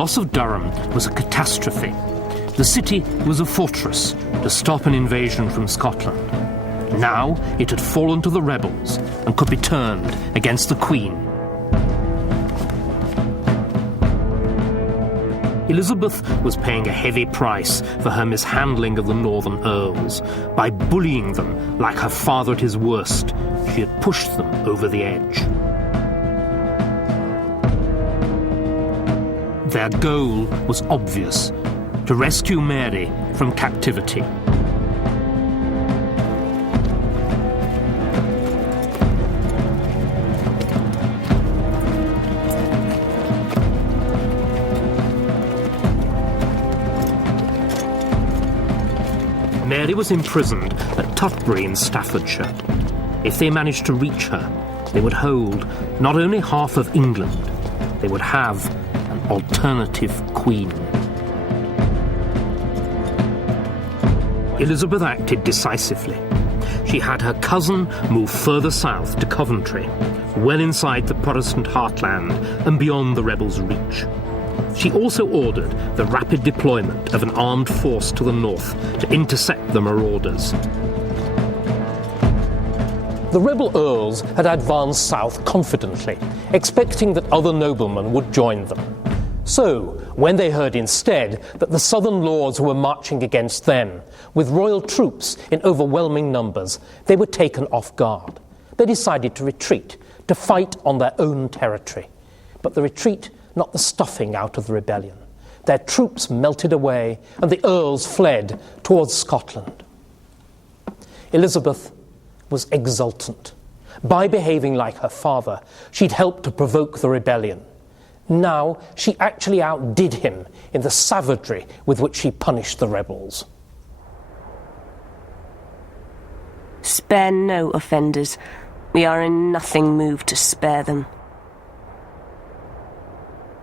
loss of Durham was a catastrophe. The city was a fortress to stop an invasion from Scotland. Now it had fallen to the rebels and could be turned against the Queen. Elizabeth was paying a heavy price for her mishandling of the northern earls. By bullying them like her father at his worst, she had pushed them over the edge. Their goal was obvious: to rescue Mary from captivity. Mary was imprisoned at Tutbury in Staffordshire. If they managed to reach her, they would hold not only half of England, they would have an alternative queen. Elizabeth acted decisively. She had her cousin move further south to Coventry, well inside the Protestant heartland and beyond the rebels' reach. She also ordered the rapid deployment of an armed force to the north to intercept the marauders. The rebel earls had advanced south confidently, expecting that other noblemen would join them. So, when they heard instead that the southern lords were marching against them, with royal troops in overwhelming numbers, they were taken off guard. They decided to retreat, to fight on their own territory. But the retreat knocked the stuffing out of the rebellion. Their troops melted away, and the earls fled towards Scotland. Elizabeth was exultant. By behaving like her father, she'd helped to provoke the rebellion. Now she actually outdid him in the savagery with which she punished the rebels. Spare no offenders. We are in nothing moved to spare them.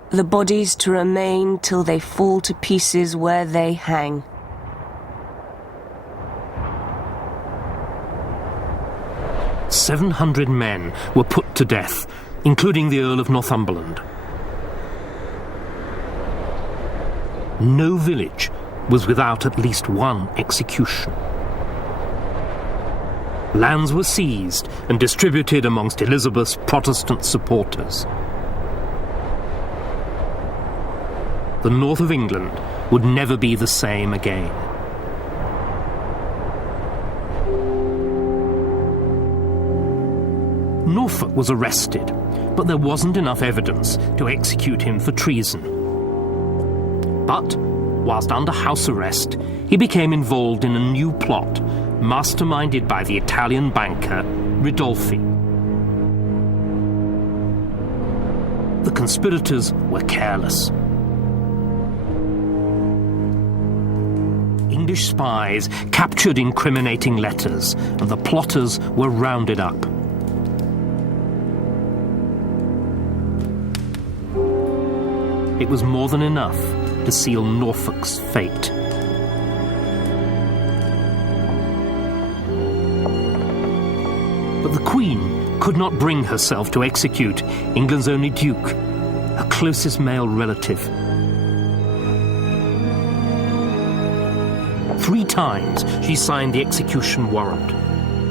The bodies to remain till they fall to pieces where they hang. "700 men were put to death, including the Earl of Northumberland. No village was without at least one execution. Lands were seized and distributed amongst Elizabeth's Protestant supporters. The north of England would never be the same again. Norfolk was arrested, but there wasn't enough evidence to execute him for treason. But, whilst under house arrest, he became involved in a new plot, masterminded by the Italian banker Ridolfi. The conspirators were careless. English spies captured incriminating letters, and the plotters were rounded up. It was more than enough to seal Norfolk's fate. But the Queen could not bring herself to execute England's only duke, her closest male relative. 3 times she signed the execution warrant.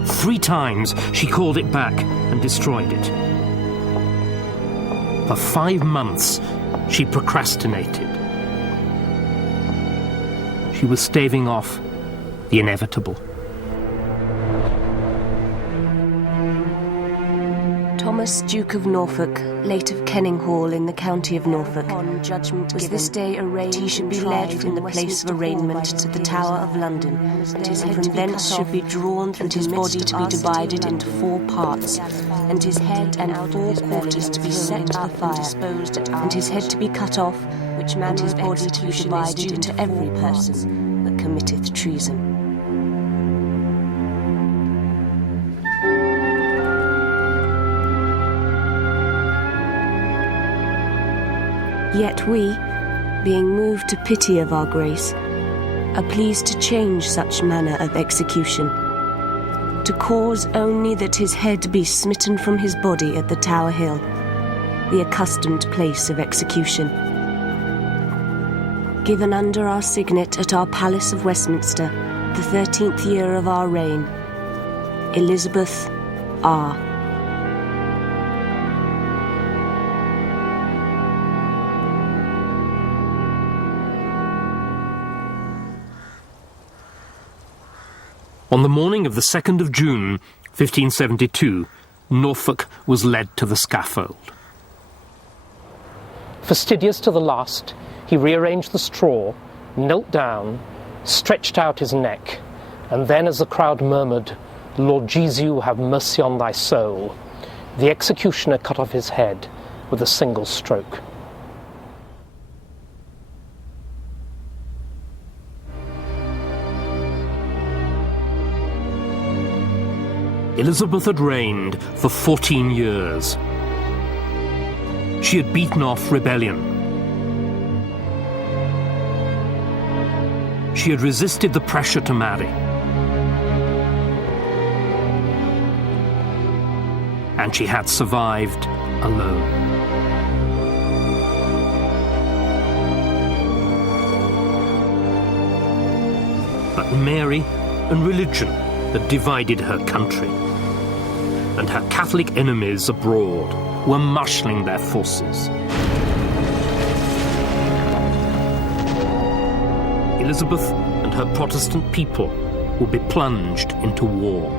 3 times she called it back and destroyed it. For 5 months she procrastinated. She was staving off the inevitable. Thomas, Duke of Norfolk, late of Kenninghall in the county of Norfolk, was this day arraigned he should be led from the place of arraignment to the Tower of London, and from thence should be drawn and his body to be divided into 4 parts, and his head and 4 quarters to be set up and disposed, and his head to be cut off, which man his body to be divided into every person that committeth treason. Yet we, being moved to pity of our grace, are pleased to change such manner of execution, to cause only that his head be smitten from his body at the Tower Hill, the accustomed place of execution, Given under our signet at our Palace of Westminster, the 13th year of our reign, Elizabeth R. On the morning of the 2nd of June, 1572, Norfolk was led to the scaffold. Fastidious to the last, he rearranged the straw, knelt down, stretched out his neck, and then as the crowd murmured, "Lord Jesu, have mercy on thy soul," the executioner cut off his head with a single stroke. Elizabeth had reigned for 14 years. She had beaten off rebellion. She had resisted the pressure to marry. And she had survived alone. But Mary and religion had divided her country, and her Catholic enemies abroad were marshalling their forces. Elizabeth and her Protestant people would be plunged into war.